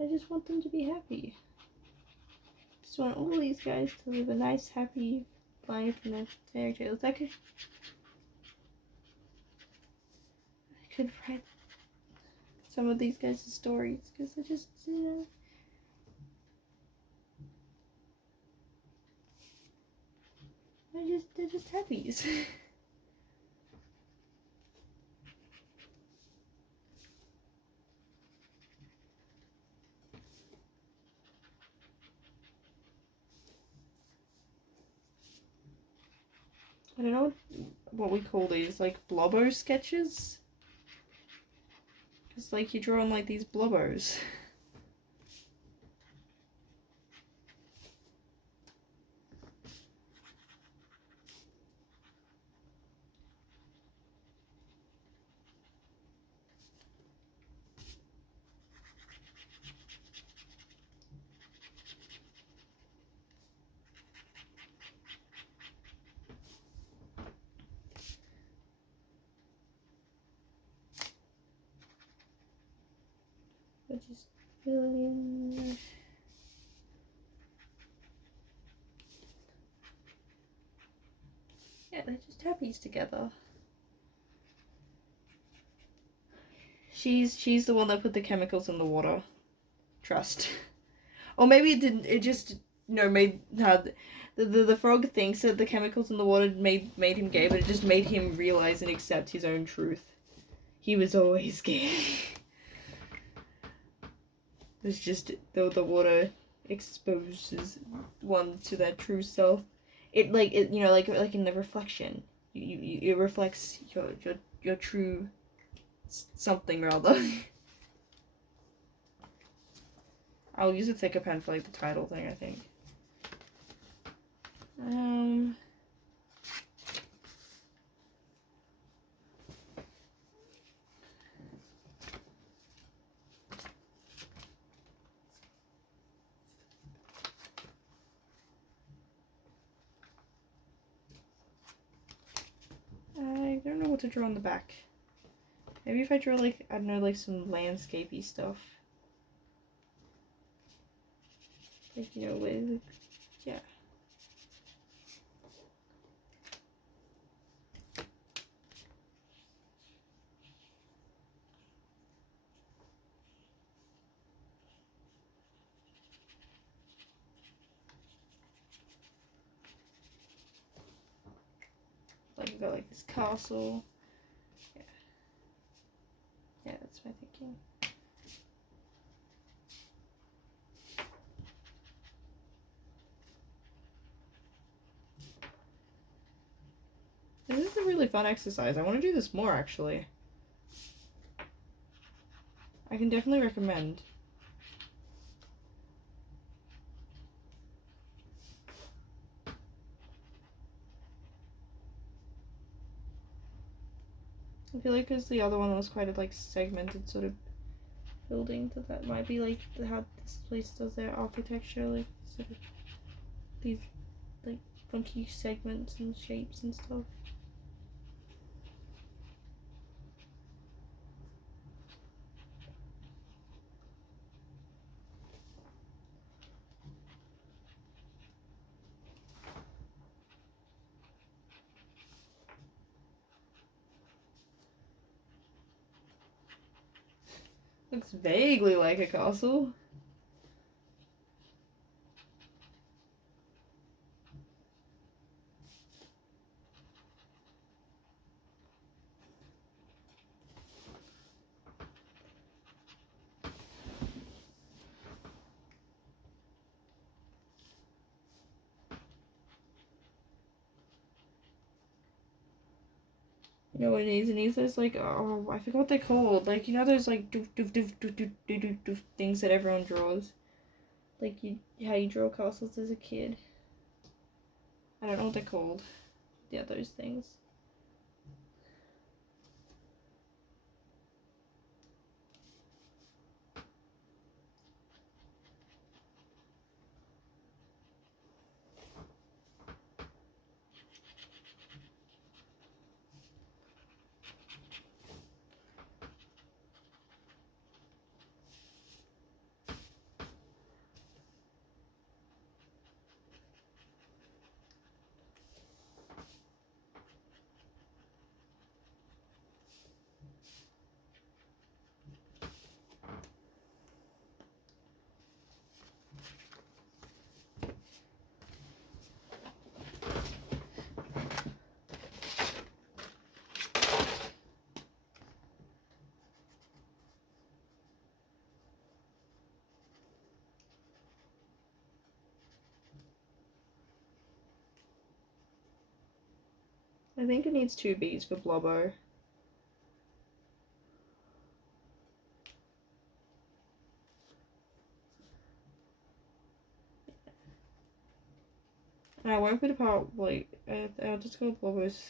I just want them to be happy. Just want all these guys to live a nice, happy life in their fairy tales. I could write some of these guys' stories because they're just, they're just happy. I don't know what we call these, like blobbo sketches? It's like you're drawing like these blobbos. But just filling. Yeah, they're just happies together. She's the one that put the chemicals in the water. Trust. Or maybe it didn't. It just made the frog thinks that the chemicals in the water made him gay, but it just made him realize and accept his own truth. He was always gay. It's just the water exposes one to their true self. It like in the reflection, it reflects your true something rather. I'll use a thicker pen for like the title thing, I think. I don't know what to draw on the back. Maybe if I draw like, I don't know, like some landscapey stuff. Like, with, yeah. Like, I got like this castle. Yeah. Yeah, that's my thinking. This is a really fun exercise. I want to do this more, actually. I can definitely recommend. I feel like because the other one was quite a like segmented sort of building, that might be like how this place does their architecture, like sort of these like funky segments and shapes and stuff. Looks vaguely like a castle. You know what it needs? It needs those like, oh, I forgot what they're called. Like, those like doof doof doof doof doof doof doof doof things that everyone draws. Like how you draw castles as a kid. I don't know what they're called. Yeah, those things. I think it needs 2 B's for Blobbo. And I won't put apart, like, I'll just go Blobbo's.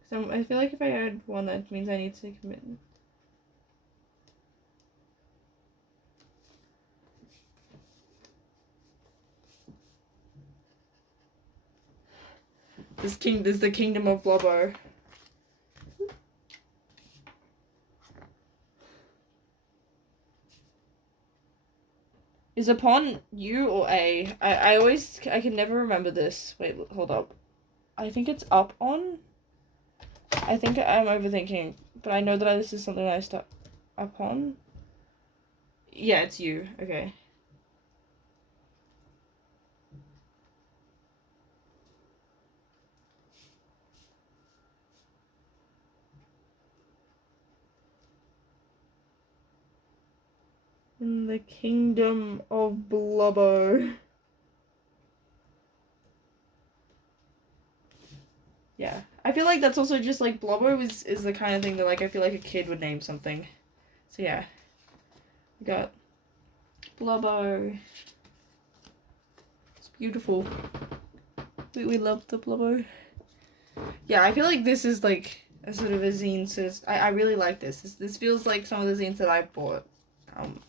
Because I feel like if I add one, that means I need to commit. This is the kingdom of Blobbo. Is upon U or A? I can never remember this. Wait, hold up. I think it's up on. I think I'm overthinking, but I know that this is something that I start up on. Yeah, it's you. Okay. In the kingdom of Blubbo. Yeah. I feel like that's also just like Blubbo is the kind of thing that like I feel like a kid would name something. So yeah. We got Blubbo. It's beautiful. We love the Blubbo. Yeah, I feel like this is like a sort of a zine. So I really like this. This feels like some of the zines that I've bought.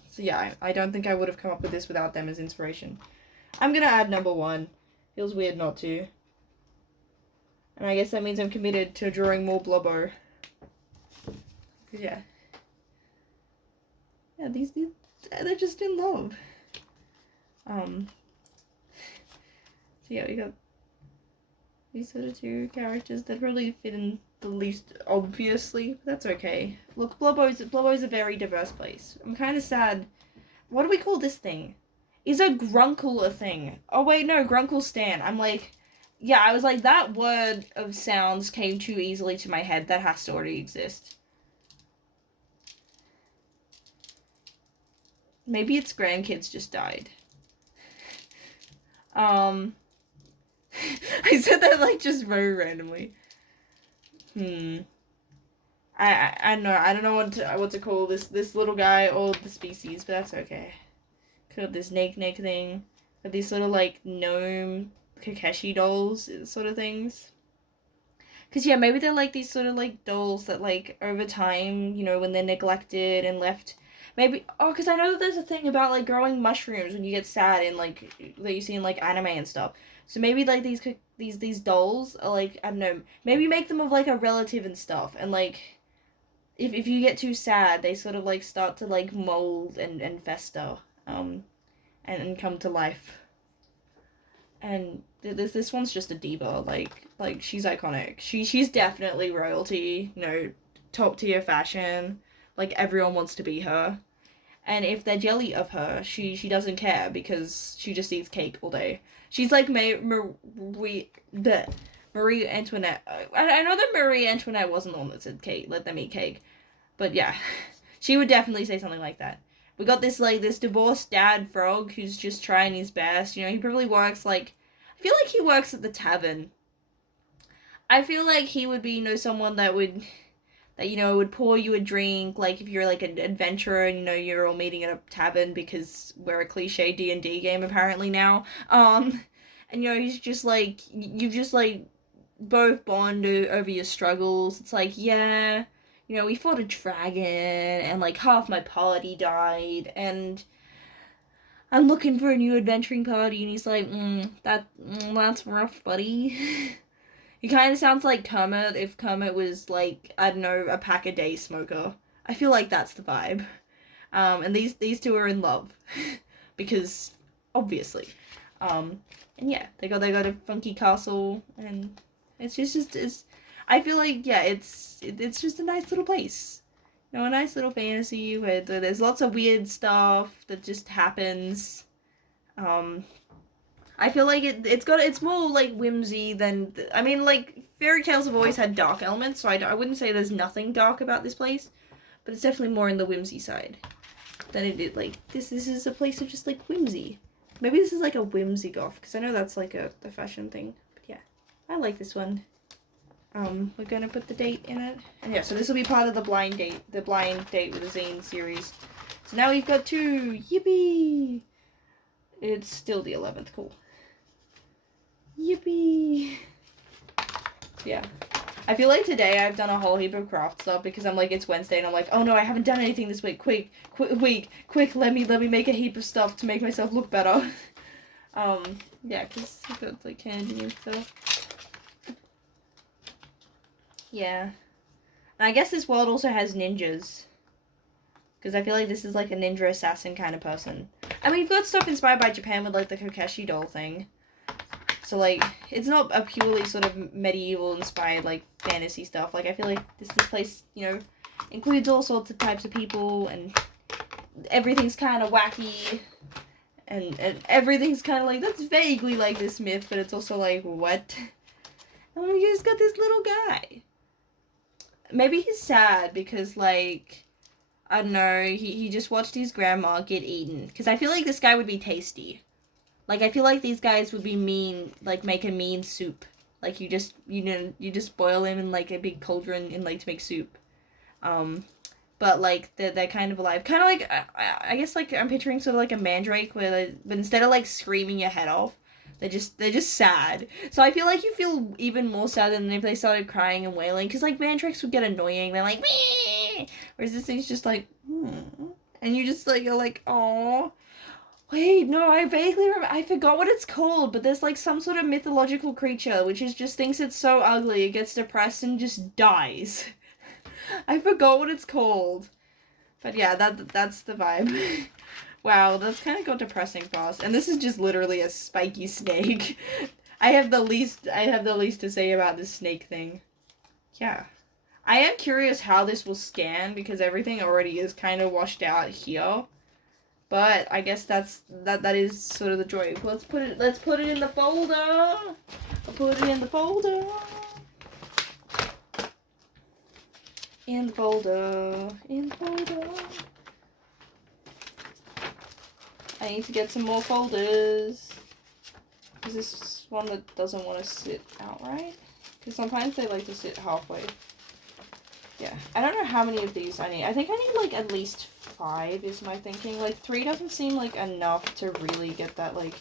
So yeah, I don't think I would have come up with this without them as inspiration. I'm gonna add number 1. Feels weird not to. And I guess that means I'm committed to drawing more Blubbo. Yeah. Yeah, these they're just in love. So yeah, we got these sort of 2 characters that really fit in the least obviously, but that's okay. Look, Blubbo's a very diverse place. I'm kind of sad. What do we call this thing? Is a grunkle a thing? Oh wait, no, grunkle stan. I'm like, yeah, I was like, that word of sounds came too easily to my head. That has to already exist. Maybe its grandkids just died. I said that like just very randomly. I don't know. I don't know what to call this little guy or the species, but that's okay. Called this Nake thing. But these sort of like gnome Kakeshi dolls sort of things. Cause yeah, maybe they're like these sort of like dolls that like over time, you know, when they're neglected and left. Maybe cause I know that there's a thing about like growing mushrooms when you get sad and like that you see in like anime and stuff. So maybe like these dolls are like, I don't know, maybe make them of like a relative and stuff, and like if you get too sad, they sort of like start to like mold and fester, and come to life. And this one's just a diva, like she's iconic. She's definitely royalty, you know, top tier fashion. Like everyone wants to be her. And if they're jelly of her, she doesn't care because she just eats cake all day. She's like Marie Antoinette. I know that Marie Antoinette wasn't the one that said cake, let them eat cake. But yeah, she would definitely say something like that. We got this like this divorced dad frog who's just trying his best. You know, he probably works like, I feel like he works at the tavern. I feel like he would be, you know, someone that would pour you a drink, like if you're like an adventurer and you know you're all meeting at a tavern because we're a cliche D&D game apparently now. And you know he's just like, you've just like both bond over your struggles. It's like, yeah, you know, we fought a dragon and like half my party died and I'm looking for a new adventuring party, and he's like, that's rough, buddy. He kind of sounds like Kermit if Kermit was like, I don't know, a pack a day smoker. I feel like that's the vibe. And these 2 are in love because obviously. And yeah, they got a funky castle, and it's just I feel like, yeah, it's just a nice little place. You know, a nice little fantasy where there's lots of weird stuff that just happens. I feel like it's more like whimsy than, I mean, like fairy tales have always had dark elements, so I wouldn't say there's nothing dark about this place, but it's definitely more in the whimsy side than it is like this is a place of just like whimsy. Maybe this is like a whimsy goth, because I know that's like a fashion thing. But yeah, I like this one. We're gonna put the date in it, and yeah, so this will be part of the blind date with the Zine series. So now we've got 2. Yippee! It's still the 11th. Cool. Yippee! Yeah. I feel like today I've done a whole heap of craft stuff because I'm like, it's Wednesday and I'm like, oh no, I haven't done anything this week. Quick, let me make a heap of stuff to make myself look better. Yeah, because I've got like candy and stuff. Yeah. And I guess this world also has ninjas. Because I feel like this is like a ninja assassin kind of person. I mean, you've got stuff inspired by Japan with like the Kokeshi doll thing. so like it's not a purely sort of medieval inspired like fantasy stuff. Like I feel like this place, you know, includes all sorts of types of people, and everything's kind of wacky, and everything's kind of like, that's vaguely like this myth, but it's also like, what? And we just got this little guy. Maybe he's sad because, like, I don't know, he just watched his grandma get eaten. Because I feel like this guy would be tasty. Like, I feel like these guys would be mean, like, make a mean soup. Like, you just boil him in, like, a big cauldron and, like, to make soup. But, like, they're kind of alive. Kind of like, I guess, like, I'm picturing sort of like a mandrake, where but instead of, like, screaming your head off, they're just sad. So I feel like you feel even more sad than if they started crying and wailing. Because, like, mandrakes would get annoying. They're like, meh! Whereas this thing's just like, and you just, like, you're like, oh. Wait, no, I vaguely remember. I forgot what it's called, but there's, like, some sort of mythological creature which is just thinks it's so ugly, it gets depressed and just dies. I forgot what it's called. But yeah, that's the vibe. Wow, that's kind of got depressing fast. And this is just literally a spiky snake. I have the least to say about this snake thing. Yeah. I am curious how this will scan, because everything already is kind of washed out here. But I guess that is sort of the joy. Let's put it in the folder. I'll put it in the folder. In the folder. In the folder. I need to get some more folders. Is this one that doesn't want to sit outright? Because sometimes they like to sit halfway. Yeah. I don't know how many of these I need. I think I need, like, at least 5 is my thinking. Like, 3 doesn't seem like enough to really get that, like...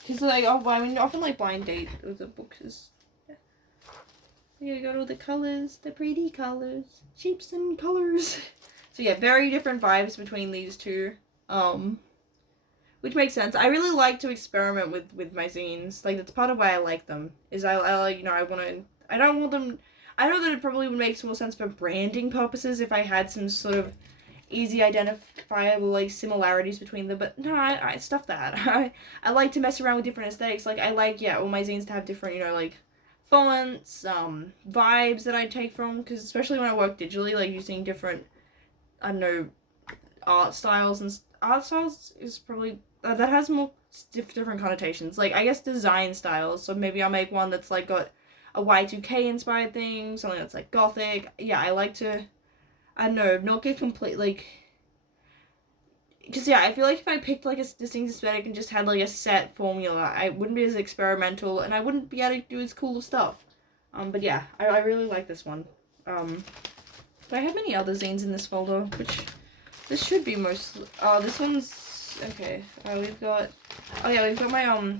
Because, like, oh, I mean, often, like, blind date with the books is... Yeah, you got all the colors, the pretty colors, shapes and colors. So, yeah, very different vibes between these two. Which makes sense. I really like to experiment with my zines. Like, that's part of why I like them. Is I like, you know, I don't want them... I know that it probably would make more sense for branding purposes if I had some sort of easy identifiable, like, similarities between them, but no, I stuff that. I like to mess around with different aesthetics. Like, I like, yeah, all my zines to have different, you know, like, fonts, vibes that I take from, because especially when I work digitally, like, using different, I don't know, art styles is probably, that has more different connotations. Like, I guess design styles, so maybe I'll make one that's, like, got a Y2K inspired thing, something that's, like, gothic. Yeah, I like to, I don't know, not get complete, like, because, yeah, I feel like if I picked, like, a distinct aesthetic and just had, like, a set formula, I wouldn't be as experimental, and I wouldn't be able to do as cool stuff. But yeah, I really like this one. Do I have any other zines in this folder? Which, this should be most, this one's, okay, we've got my,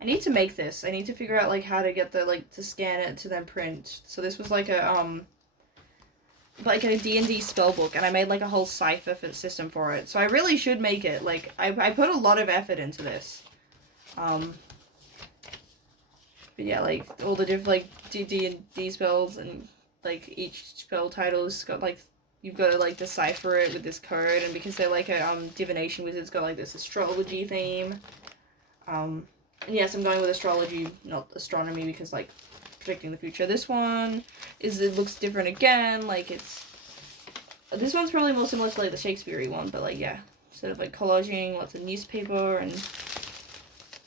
I need to make this. I need to figure out, like, how to get the, like, to scan it to then print. So this was, like, a D&D spellbook, and I made, like, a whole cipher system for it. So I really should make it. Like, I put a lot of effort into this. But yeah, like, all the different, like, D&D spells, and, like, each spell title's got, like, you've got to, like, decipher it with this code, and because they're, like, a, divination wizard's got, like, this astrology theme. And yes, I'm going with astrology, not astronomy, because, like, predicting the future. This one it looks different again, like, this one's probably more similar to, like, the Shakespeare-y one, but, like, yeah, sort of, like, collaging, lots of newspaper, and,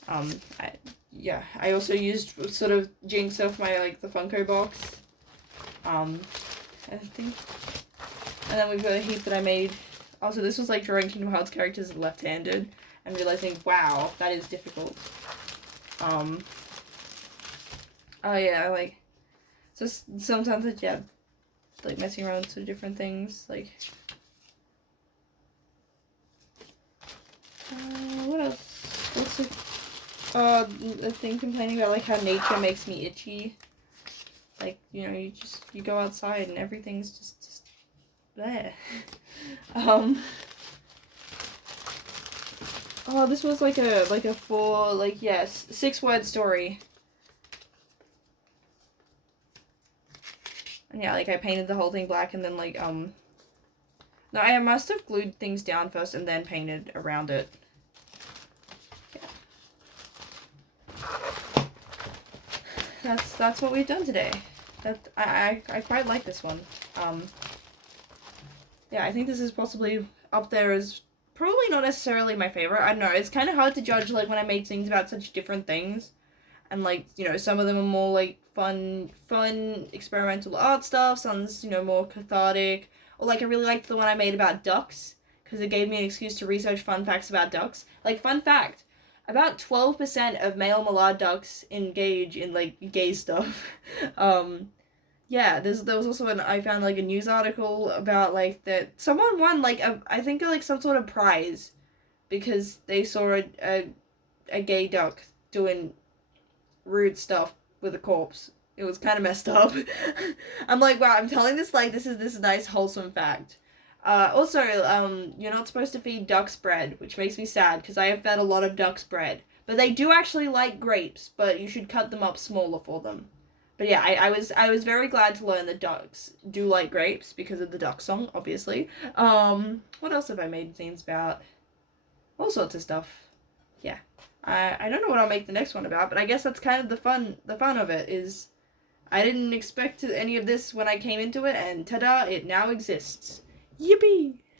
I also used sort of Jinx off my, like, the Funko box, I think, and then we've got a heap that I made. Also, this was, like, drawing Kingdom Hearts characters left-handed, and realizing, wow, that is difficult. Oh yeah, like, so sometimes, yeah, like, messing around with different things, like, what else? What's it? A thing complaining about, like, how nature makes me itchy. Like, you know, you go outside and everything's just there. Oh, this was like a 6-word story. And yeah, like, I painted the whole thing black, and then, like, no, I must have glued things down first and then painted around it. Yeah. that's what we've done today. I quite like this one. Yeah, I think this is possibly up there as probably not necessarily my favorite. I don't know. It's kind of hard to judge like when I make things about such different things, and like some of them are more like fun experimental art stuff. Some's more cathartic. Or like I really liked the one I made about ducks because it gave me an excuse to research fun facts about ducks. Like fun fact, about 12% of male mallard ducks engage in like gay stuff. Yeah, there was also I found like a news article about like that someone won like I think like some sort of prize because they saw a gay duck doing rude stuff with a corpse. It was kind of messed up. I'm like, wow, I'm telling this like this is nice wholesome fact. Also, you're not supposed to feed ducks bread, which makes me sad because I have fed a lot of ducks bread. But they do actually like grapes, but you should cut them up smaller for them. But yeah, I was very glad to learn that ducks do like grapes because of the duck song, obviously. What else have I made zines about? All sorts of stuff. Yeah. I don't know what I'll make the next one about, but I guess that's kind of the fun of it is I didn't expect any of this when I came into it, and ta-da, it now exists. Yippee!